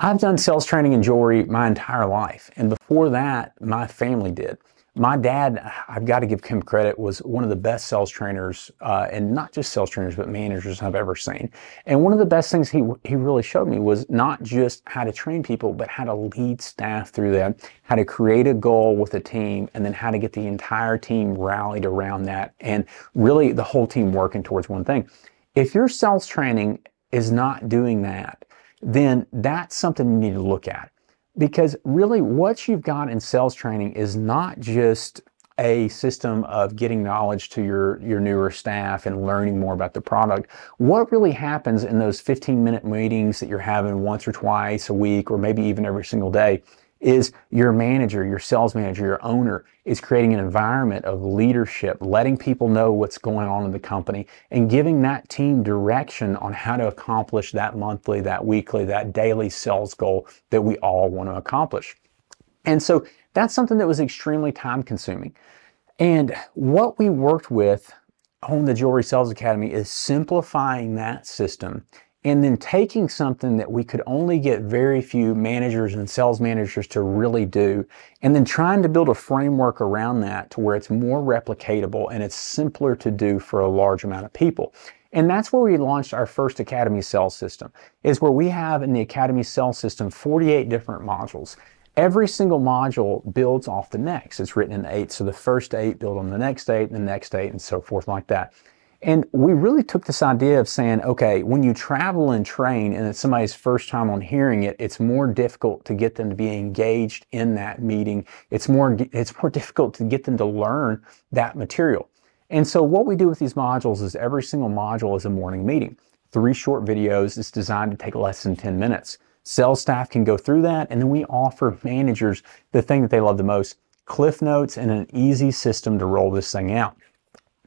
I've done sales training in jewelry my entire life, and before that, my family did. My dad, I've got to give him credit, was one of the best sales trainers, and not just sales trainers, but managers I've ever seen. And one of the best things he really showed me was not just how to train people, but how to lead staff through that, how to create a goal with a team, and then how to get the entire team rallied around that, and really the whole team working towards one thing. If your sales training is not doing that, then that's something you need to look at. Because really what you've got in sales training is not just a system of getting knowledge to your newer staff and learning more about the product. What really happens in those 15-minute meetings that you're having once or twice a week, or maybe even every single day, is your manager, your sales manager, your owner is creating an environment of leadership, letting people know what's going on in the company and giving that team direction on how to accomplish that monthly, that weekly, that daily sales goal that we all want to accomplish. And so that's something that was extremely time consuming. And what we worked with on the Jewelry Sales Academy is simplifying that system and then taking something that we could only get very few managers and sales managers to really do, and then trying to build a framework around that to where it's more replicatable and it's simpler to do for a large amount of people. And that's where we launched our first Academy Sales System, is where we have in the Academy Sales System 48 different modules. Every single module builds off the next. It's written in 8, so the first 8 build on the next 8, and the next 8, and so forth like that. And we really took this idea of saying, okay, when you travel and train and it's somebody's first time on hearing it, it's more difficult to get them to be engaged in that meeting. It's more difficult to get them to learn that material. And so what we do with these modules is every single module is a morning meeting. 3 short videos. It's designed to take less than 10 minutes. Sales staff can go through that, and then we offer managers the thing that they love the most: Cliff Notes and an easy system to roll this thing out.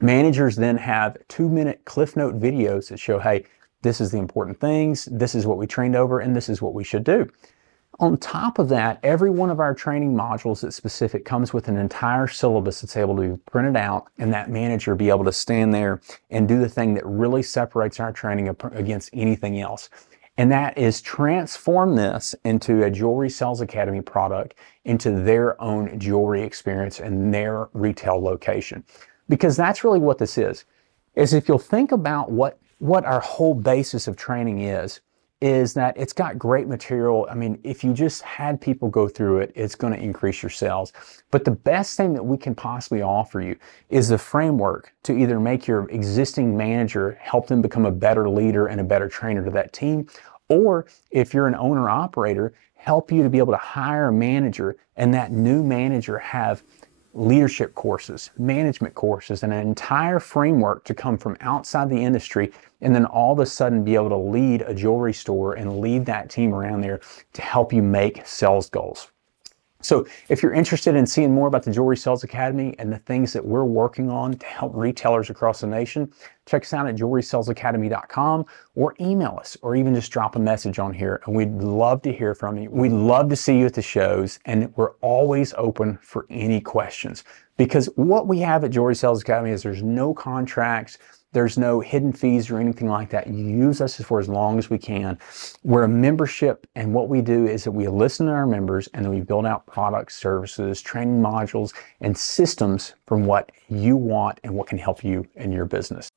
Managers then have 2-minute Cliff Note videos that show, hey, this is the important things, this is what we trained over, and this is what we should do. On top of that, every one of our training modules that's specific comes with an entire syllabus that's able to be printed out, and that manager be able to stand there and do the thing that really separates our training against anything else. And that is transform this into a Jewelry Sales Academy product into their own jewelry experience and their retail location. Because that's really what this is if you'll think about what our whole basis of training is that it's got great material. I mean, if you just had people go through it, it's going to increase your sales. But the best thing that we can possibly offer you is the framework to either make your existing manager, help them become a better leader and a better trainer to that team, or if you're an owner operator, help you to be able to hire a manager and that new manager have leadership courses, management courses, and an entire framework to come from outside the industry, and then all of a sudden be able to lead a jewelry store and lead that team around there to help you make sales goals. So if you're interested in seeing more about the Jewelry Sales Academy and the things that we're working on to help retailers across the nation, check us out at jewelrysalesacademy.com, or email us, or even just drop a message on here, and we'd love to hear from you. We'd love to see you at the shows, and we're always open for any questions. Because what we have at Jewelry Sales Academy is there's no contracts, there's no hidden fees or anything like that. You use us for as long as we can. We're a membership, and what we do is that we listen to our members, and then we build out products, services, training modules, and systems from what you want and what can help you in your business.